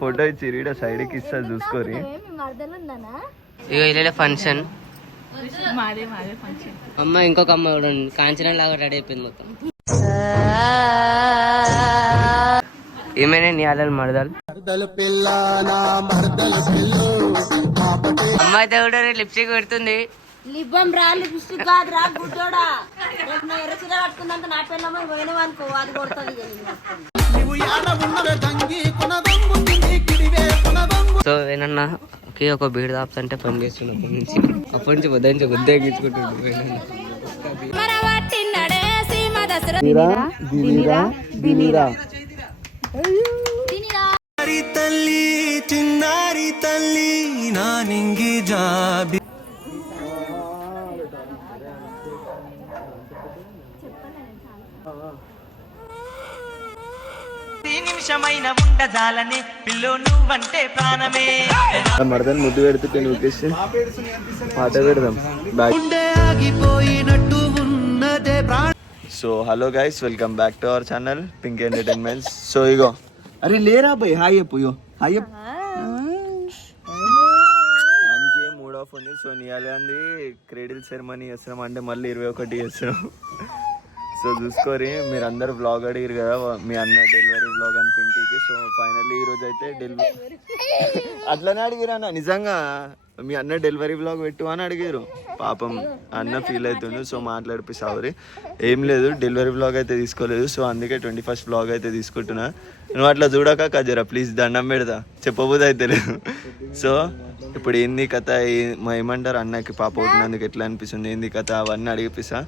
Photo ఇచ్చి రీడ సైడ్కి ఇస్తా చూసుకోరి. ఇగో ఇలా ఫంక్షన్ అమ్మ ఇంకొక అమ్మ కూడా కాంచనా లాగా రెడీ అయిపోయింది మొత్తం. ఏమైనా నీ ఆడలు మరదలు అమ్మ అయితే కూడా లిప్స్టిక్ పెడుతుంది. లిబ్బం రా లిప్స్టిక్ కాదు రా గుడ్డోడా. ఎర్ర చీర కట్టుకున్నంత నా పిల్లమ్మ పోయినావు అనుకో అది కొడుతుంది. సో ఏనన్నా ఒకే ఒక బీడు దాప్స్ అంటే పని చేస్తున్నప్పటి నుంచి అప్పటి నుంచి వద్దని ఉద్యోగించుకుంటుండు. తల్లి చిన్నారి తల్లి నా నింగి జాబి నిమిషమైన ఉండజాలని పిల్లో నువ్వంటే ప్రాణమే. మరదని ముద్దు పెడుతుంటే నువ్వు పాట పెడదాం. ఆగిపోయినట్టు ఉన్నదే ప్రాణ. So hello guys, welcome back to our channel pink entertainments. So ఇగో అరే లేరా పోయి హాయ్ చెప్పు. ఇగో హాయ్ చెప్పు. అందుకే మూడ్ ఆఫ్ ఉంది. సో నీయాలి క్రెడిల్ సెరమనీ చేస్తున్నాం అంటే మళ్ళీ 21 చేస్తున్నాం. సో చూసుకోరి, మీరు అందరు వ్లాగ్ అడిగారు కదా మీ అన్న డెలివరీ వ్లాగ్ అని పింకీకి. సో ఫైనల్లీ ఈరోజు అయితే డెలివరీ అట్లనే అడిగిరా అన్న, నిజంగా మీ అన్న డెలివరీ వ్లాగ్ పెట్టు అని అడిగారు. పాపం అన్న ఫీల్ అవుతుండు. సో మాట్లాడిపిస్తావురి. ఏం లేదు, డెలివరీ వ్లాగ్ అయితే తీసుకోలేదు. సో అందుకే 21st వ్లాగ్ అయితే తీసుకుంటున్నా. నువ్వు అట్లా చూడక కజరా ప్లీజ్, దండం పెడతా, చెప్పబోదు అయితే లేదు. సో ఇప్పుడు ఏంది కథ, ఏమంటారు అన్నకి పాప పుట్టినందుకు ఎట్లా అనిపిస్తుంది, ఏంది కథ అవన్నీ అడిగిపిస్తా.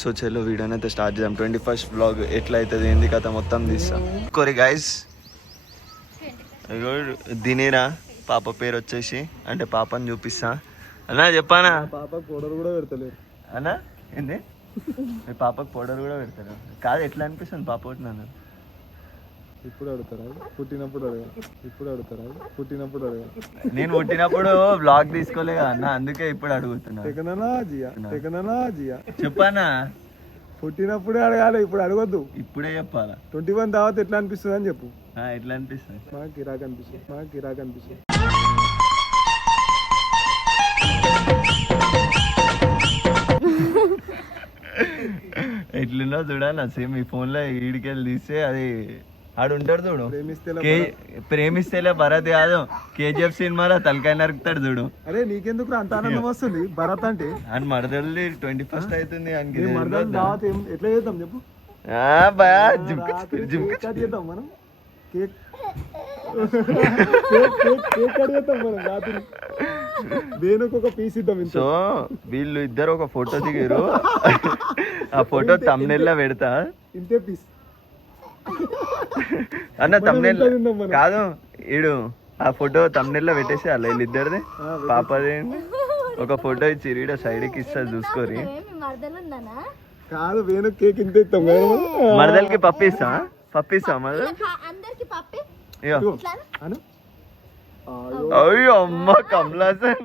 సో చలో వీడియోని అయితే స్టార్ట్ చేద్దాం. 21st వ్లాగ్ ఎట్లా అవుతుంది, ఏంది కథ మొత్తం తీస్తా. కోరి గైస్ దినేరా పాప పేరు వచ్చేసి, అంటే పాపని చూపిస్తా అన్నా. చెప్పానా పాపకు పౌడర్ కూడా పెడతలేరు అన్నా. ఏంది మీ పాపకు పౌడర్ కూడా పెడతారు కాదు, ఎట్లా అనిపిస్తుంది పాప పుట్టినాను. ఇప్పుడు అడుగుతారా పుట్టినప్పుడు అడగాలి, ఇప్పుడు అడుగుతారా పుట్టినప్పుడు అడగాలి. నేను పుట్టినప్పుడు బ్లాగ్ తీసుకోలే కదా అన్న, అందుకే ఇప్పుడు అడుగుతున్నా. చెప్పానా పుట్టినప్పుడే అడగాలి, ఇప్పుడు అడగొద్దు. ఇప్పుడే చెప్పాలా. 21 తర్వాత ఎట్లా అనిపిస్తుంది అని చెప్పు. ఎట్లా అనిపిస్తుంది, మాకు గిరాక్ అనిపిస్తుంది, మాకు గిరాక్ అనిపిస్తుంది. ఎట్లున్నా చూడాలి సేమ్ ఈ ఫోన్ లో ఈడికెళ్ళి తీస్తే అది ఆడు ఉంటాడు చూడు, ప్రేమిస్తేలే భరత్ కాదు KGF సినిమాలో తలకాయ నరుకుతాడు చూడు. అరే నీకెందుకు అంత ఆనందం వస్తుంది భరత్ అంటే? అని మరదల్ది 21st అవుతుంది. ఎట్లా చేద్దాం చెప్పు. చేద్దాం మనం కేక్ కడిగేద్దాం మనం రాత్రి. దేనికి ఒక పీస్ ఇద్దాం. సో వీళ్ళు ఇద్దరు ఒక ఫోటో దిగారు, ఆ ఫోటో తమ్నెల్ లో పెడతా. ఇంతే పీస్ అన్న తమ్నెల్ కాదు, ఈడు ఆ ఫోటో తమ్నెల్ లో పెట్టేసి అలా వీళ్ళిద్దరిది పాపది ఒక ఫోటో ఇచ్చి రీడ సైడ్కి ఇస్తా చూసుకోరి. కాదు వేణు కేక్ ఇంత ఇస్తాం, మరదలకి పప్పిస్తా పప్పిస్తా మరదలు. అయ్యో అమ్మ కమలాసన్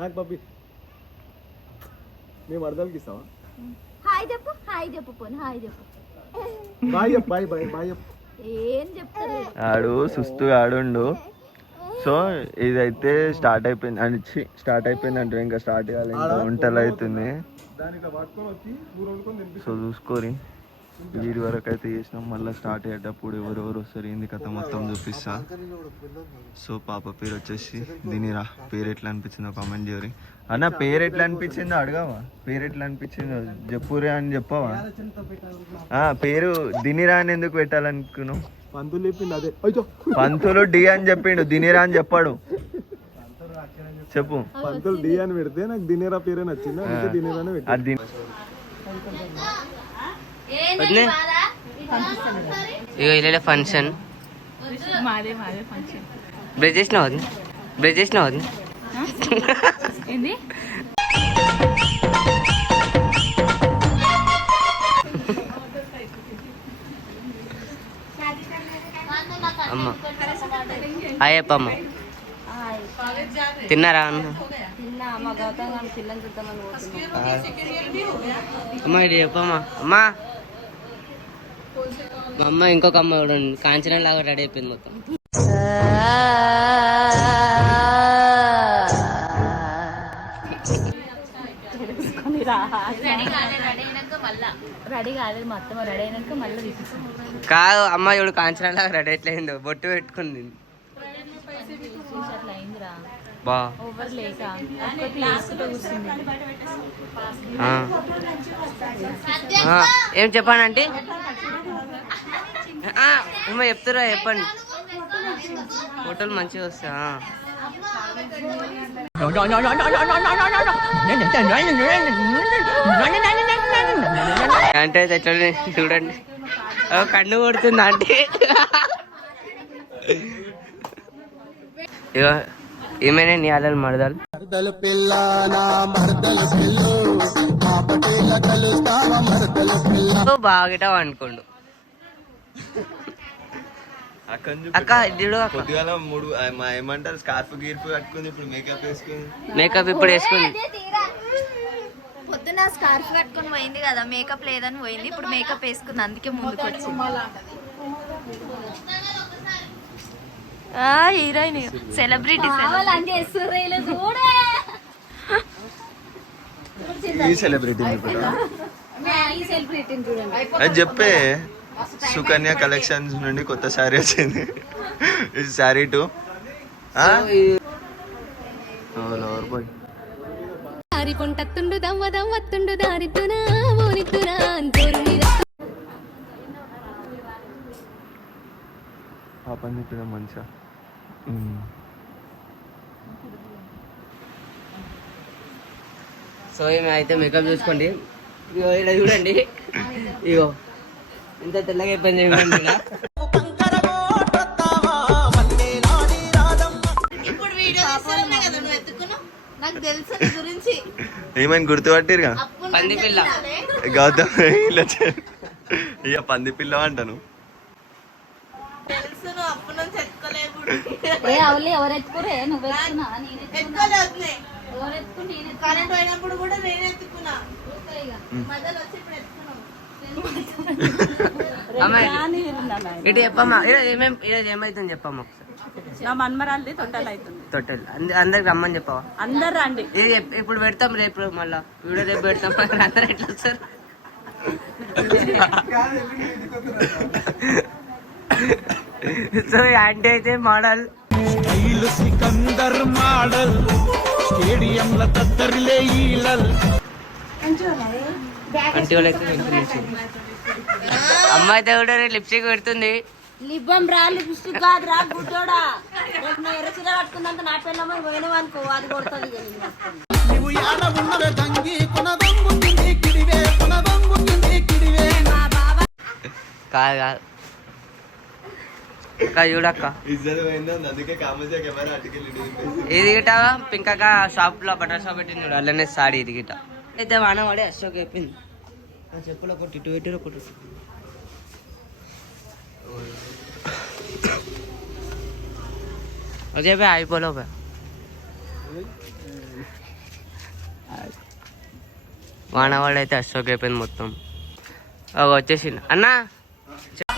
నాకు పప్పి మేము మరదలకి ఇస్తావా? హాయ్ చెప్పు, హాయ్ చెప్పు, పోనీ హాయ్ చెప్పు. బాయ్ చెప్పు, బాయ్ బాయ్ బాయ్ చెప్పు. ఏం చెప్తారు ఆడు సుస్తుగా ఆడుండు. సో ఇదైతే స్టార్ట్ అయిపోయింది అని స్టార్ట్ అయిపోయింది అంటే ఇంకా స్టార్ట్ కావాలి, ఇంకా వంటలు అవుతుంది. సో చూసుకోరి, వీడి వరకు అయితే చేసినాం. మళ్ళీ స్టార్ట్ అయ్యేటప్పుడు ఎవరెవరు వస్తారు ఏంది కథ మొత్తం చూపిస్తా. సో పాప పేరు వచ్చేసి దినిరా. పేరు ఎట్లా అనిపించిందో కామెంట్ చేయరి అన్న. పేరు ఎట్లా అనిపించిందో అడగావా, పేరు ఎట్లా అనిపించిందో చెప్పురే అని చెప్పవా. పేరు దినిరా అని ఎందుకు పెట్టాలనుకున్నావు? పంతులు చెప్పిండు అదే, పంతులు డి అని చెప్పిండు, దినిరా అని చెప్పాడు. చెప్పు. పంతులు డి అని పెడితే నాకు దినిరా పేరే నచ్చింది, అందుకే దినిరానే పెట్టాను. ఇగో ఇలా ఫంక్షన్ బ్రేక్ చేసినావు, బ్రేక్ చేసినావు. అమ్మ హాయ్ అప్పమ్మ, తిన్నారా అన్న? అమ్మా ఇది చెప్పమ్మా. అమ్మా మా అమ్మ ఇంకొక అమ్మ కూడా కాంచన లాగా రెడీ అయిపోయింది మొత్తం. రెడీ కాలేదు మొత్తం, రెడీ అయినాక మళ్ళీ తీపిస్తాను. కాదు అమ్మ ఇప్పుడు కాంచన లాగా రెడీ ఎట్లయిందో, బొట్టు పెట్టుకుంది అట్లా అయిందిరా బా. ఓవర్ లేక క్లాస్ కూర్చుంది. ఏం చెప్పానంటే అమ్మ చెప్తారా, చెప్పండి. ఫోటోలు మంచిగా వస్తా. అంటే ఎట్లా చూడండి, కన్ను కొడుతుంది అంటే. ఇగో ఈమెనే నీ అల్లలు మరదలు. బాగా అనుకోండు అక్క. పొద్దుగాల 3 ఏమంటారు స్కార్ఫ్ గీర్ఫ్ కట్టుకుంది, ఇప్పుడు మేకప్ వేసుకుంది. మేకప్ ఇప్పుడు వేసుకుంది. పొద్దున స్కార్ఫ్ కట్టుకొని పోయింది కదా, మేకప్ లేదని పోయింది, ఇప్పుడు మేకప్ వేసుకుంది, అందుకే ముందుకు వచ్చింది. హీరోయిన్ సెలబ్రిటీ ఈ సెలబ్రిటీ అది చెప్పే. సుకన్య కలెక్షన్స్ నుండి కొత్త శారీ వచ్చింది. ఇది శారీ 2. పాపని చెప్పిన మంచిగా. సో ఈమె అయితే మేకప్ చూసుకోండి. ఇగో ఇక్కడ చూడండి, ఇగో ఇంత తెల్లగా అయిపోయింది. నాకు తెలుసు గురించి ఏమైనా గుర్తుపట్టిరుగా, పంది పిల్ల గౌతమ్. ఇక పంది పిల్ల అంటాను. తెలుసు నువ్వు అప్పటి నుంచి ఎత్తుకోలేవు. ఎవరు ఎత్తుకోరే? నువ్వు ఎత్తుకోలేదు. ఎవరు ఎత్తుకుంటే కరెంట్ పోయినప్పుడు కూడా నేను ఎత్తుకున్నా. మధ్యలో వచ్చి ఇప్పుడు ఎత్తుకున్నావు. ఇటు చెప్పమ్మా, ఈరోజు ఏమైతుంది చెప్పమ్మా ఒకసారి. నా మన్మరాల్ది తొట్టెలు అవుతుంది. తొట్టెలు అందరికి రమ్మని చెప్పవా? అందరు రండి. ఇది ఇప్పుడు పెడతాం, రేపు మళ్ళా వీడియో రేపు పెడతాం. అందరు ఎట్లా వస్తారు? సో యాంటీ అయితే మోడల్ సికందర్ మోడల్ స్టేడియంల తత్తరిలే ఈలల్. అంటే వాళ్ళైతే అమ్మ అయితే కూడా లిప్స్టిక్ పెడుతుంది. లిబ్బం రా, లిప్స్టిక్ కాదు రా గుడ్డోడా. రేపు నా ఎర్ర చీర కట్టుకున్నంత నా పిల్లమ్మ పోయినావు అనుకో, అది కొడుతుంది. కాదు కాదు అక్క, చూడక్క ఇది గిట పింకక షాప్ లో బట్టల షాప్ పెట్టింది చూడు, అల్లనే సాడీ ఇది గిట. అయితే వాన పడే అశోక్ చెప్పింది. చెప్పులు ఒకటి ఇటు పెట్టి ఒకటి అదే అయిపోలే వానవాడు అయితే అశోక్ అయిపోయింది మొత్తం. వచ్చేసింది అన్నా.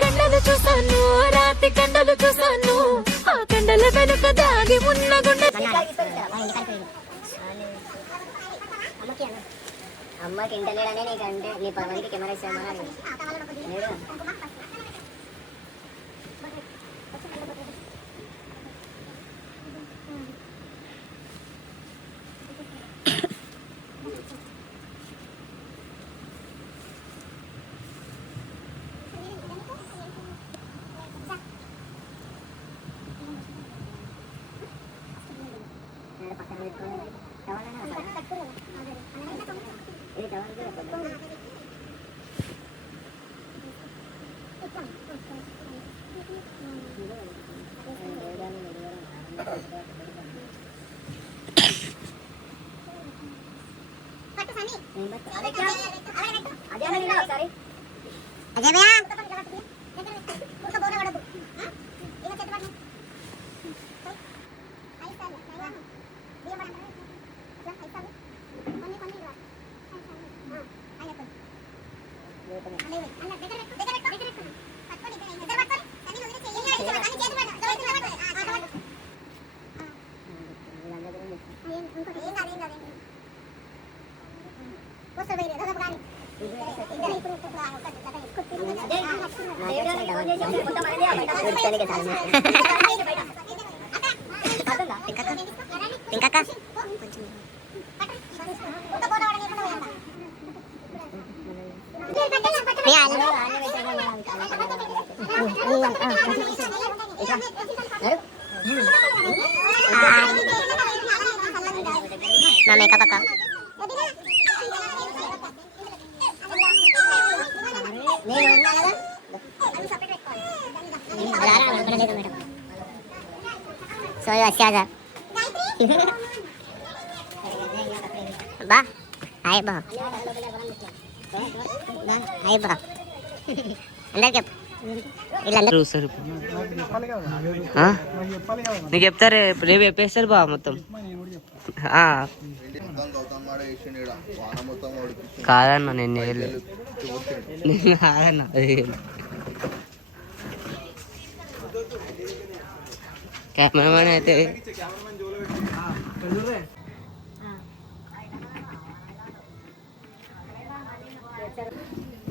కండలు చూసాను, రాతి కండలు చూసాను, ఆ కండల వెనుక దాగి ఉన్న గుండె. అమ్మకి ఇంటలేడనే నీకంటే నీ 10 మందికి కెమెరా ఇస్తామని నా మేకప్ అక్క సో వచ్చాదా బా హాయ్ బా హాయ్ బా అందరికి వీళ్ళందరూ చూస్తారు నీకు చెప్తారే రేపు చెప్పేస్తారు బా మొత్తం. కాదన్న నేను చేయలేదు, కాదన్న కెమెరామెన్ అయితే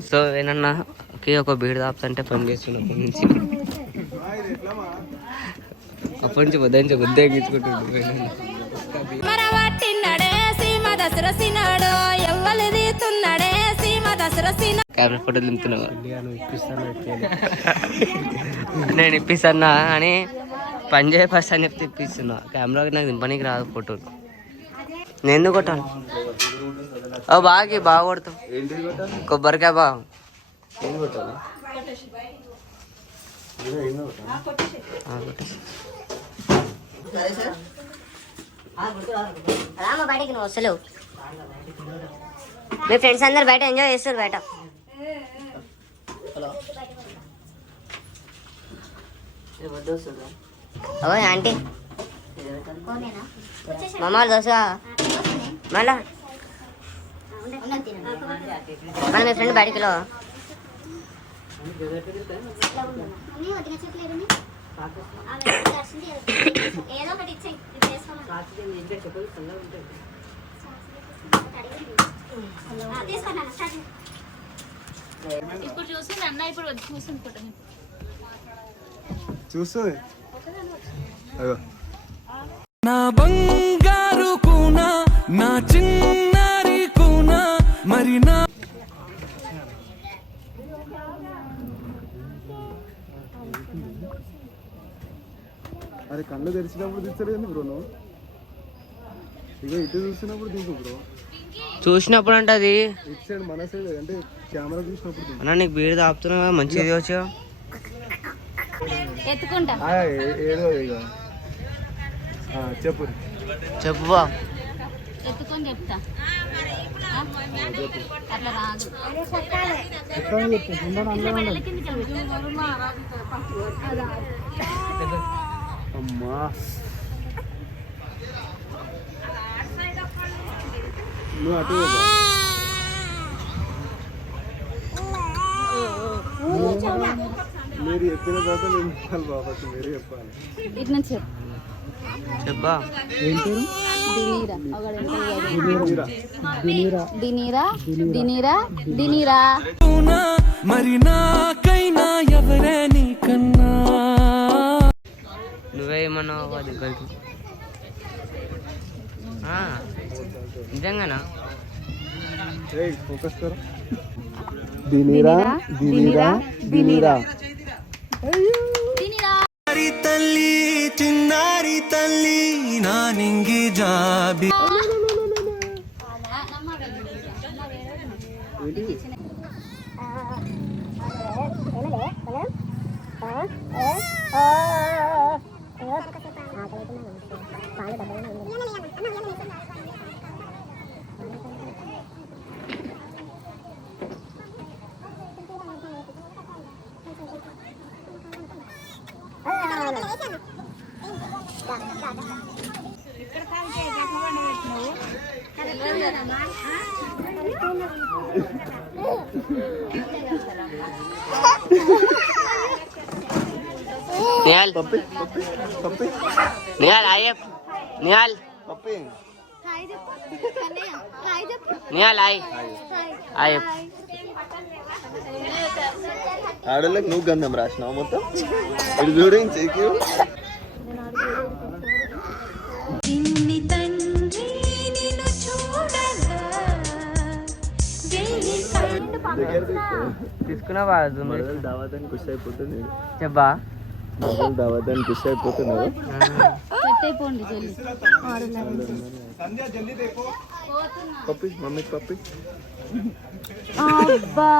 సో ఏనన్నాకి ఒక బీడ్ దాపుతంటే పని చేస్తున్నప్పటి నుంచి అప్పటి నుంచి ఉదయించి ఉద్యోగించుకుంటుండే కెమెరా ఫోటోలు దింపుతున్నావా? నేను ఇప్పిస్తున్నా అని పని చేయ ఫస్ట్ అని చెప్తే ఇప్పిస్తున్నా. కెమెరాకి నాకు దింపనీకి రాదు ఫోటోలు. నేను ఎందుకు కొట్టాను? బాగా కొడతావు కొబ్బరికాయ బా. రామ బయటికి నువ్వు అసలు మీ ఫ్రెండ్స్ అందరు బయట ఎంజాయ్ చేస్తారు బయట. ఓ ఆంటీ మమ్మ దోశ మళ్ళా మన మీ ఫ్రెండ్ బయటికి లో ఇప్పుడు చూసి అన్న ఇప్పుడు చూసుకుంటాను చూస్తుంది. నా బంగారు కూనా నా చిన్నారి కూనా మరి నా అరే కళ్ళు తెరిచినప్పుడు తీస్తాడు కానీ బ్రో నువ్వు ఇక ఇటు చూసినప్పుడు తీసు బ్రో. చూసినప్పుడు అంటే అది ఇటు సైడ్ మన సైడ్ అంటే కెమెరా చూసినప్పుడు అన్న నీకు బీడు తాపుతున్నా కదా మంచిది వచ్చా ఎత్తుకుంటా ఏదో ఇక చెప్పు చెప్పు బా. ఎత్తుకొని చెప్తా అట్లా రాదు. అమ్మా నువ్వు అటు మీరు చెప్పిన తర్వాత నేను చెప్పాలి బాబా, మీరే చెప్పాలి. ఇటు నుంచి చెప్పు. చెప్పా దినీరా మరి నాకైనా ఎవరే నీకన్నా నువ్వే ఏమన్నావు దగ్గరికి నిజంగానా? ఫోకస్ కరో. దినీరా దినీరా దినీరా తల్లి చిన్నారి తల్లి నా నింగి జాబి నిహాల్ పప్పి పప్పి పప్పి నిహాల్ హాయ్ చెప్పు. నిహాల్ పప్పి నిహాల్ హాయ్ హాయ్ చెప్పు. ఆడోళ్ళకి నువ్వు గంధం రాసినావు మొత్తం ఇది చూడండి చెక్కి చిన్ని తండ్రి నిన్ను చూడగా వెయ్యి కళ్ళు తీసుకున్నావా మరదలు దావాతాన్ని ఖుషి అయిపోతుంది చెప్పా మరదలు దావాతాన్ని ఖుషి అయిపోతున్నారు పెట్టయిపోండి జల్లి పప్పి మమ్మీకి పప్పి అబ్బా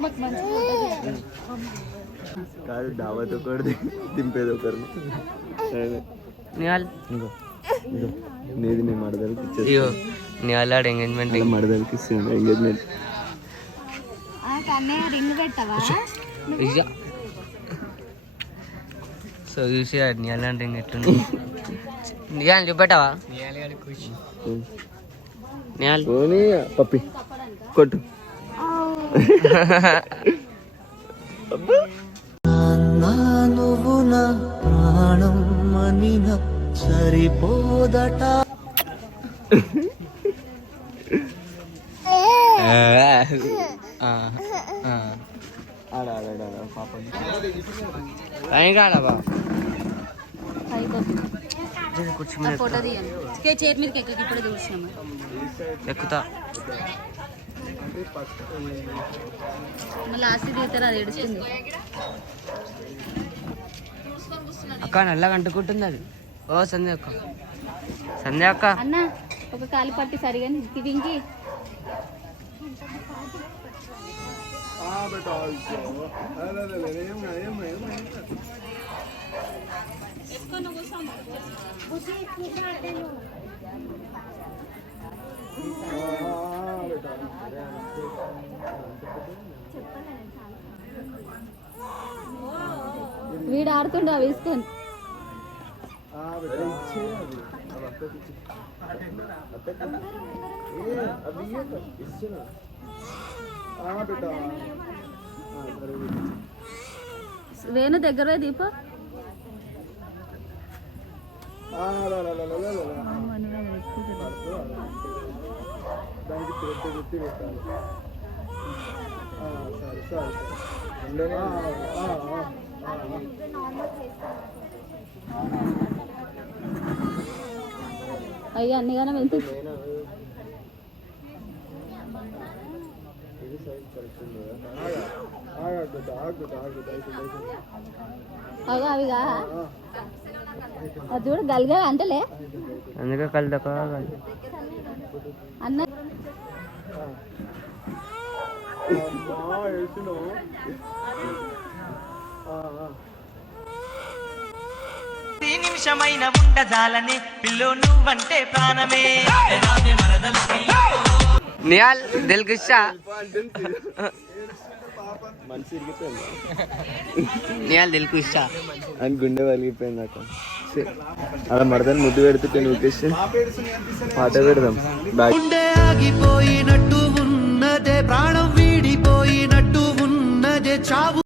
మాకు మంచి కాదు దావత్ ఒకటి దింపేది ఒకరిని నిహాల్ నీది నీ మరదలకి ఇగో ఇచ్చేది నిహాల్ ఆడ ఎంగేజ్మెంట్ మరదలకి ఇస్తుంది ఎంగేజ్మెంట్ కన్నయ్య రింగ్ పెట్టవా ఇయ్యా సో చూసి నిహాల్ అంటే ఎట్లుంది నిహాల్ చూపెట్టావా నిహాల్ పోనీ పప్పి కొట్టు నువ్వు నా ప్రాణం మనిన సరిపోదట కాదా ఫోటో తీయండి చేతి మీదకి ఎక్కడికి ఇప్పుడే చూసినాము ఎక్కుతా మళ్ళీ ఆస్తి తీస్తారా అది ఏడుస్తుంది అక్క నల్లగా అంటుకుంటుంది అది ఓ సంధ్య అక్క సంధ్య అక్క అన్న ఒక కాలు పట్టి సరిగా దింకి వీడు ఆడుతుండ వేసుకొని వేణు దగ్గర దీప అయ్యా అన్నిగానే వెళ్తూ అవి అవిగా అది చూడ గలిగా అంటలే అందుకే కలుదక అన్న నిమిషమైన ఉండజాలని పిల్లో నువ్వంటే ప్రాణమే నిహాల్ దిల్ గుస్సా మనసు ఇరిగిపోయింది నిహాల్ దిల్ గుస్సా అని గుండె వలిగిపోయింది అక్క అలా మరదని ముద్దు పెడుతుంటే నువ్వు పాట పెడదాం బాయ్ గుండె ఆగిపోయినట్టు ఉన్నదే ప్రాణం వీడిపోయినట్టు ఉన్నదే చావు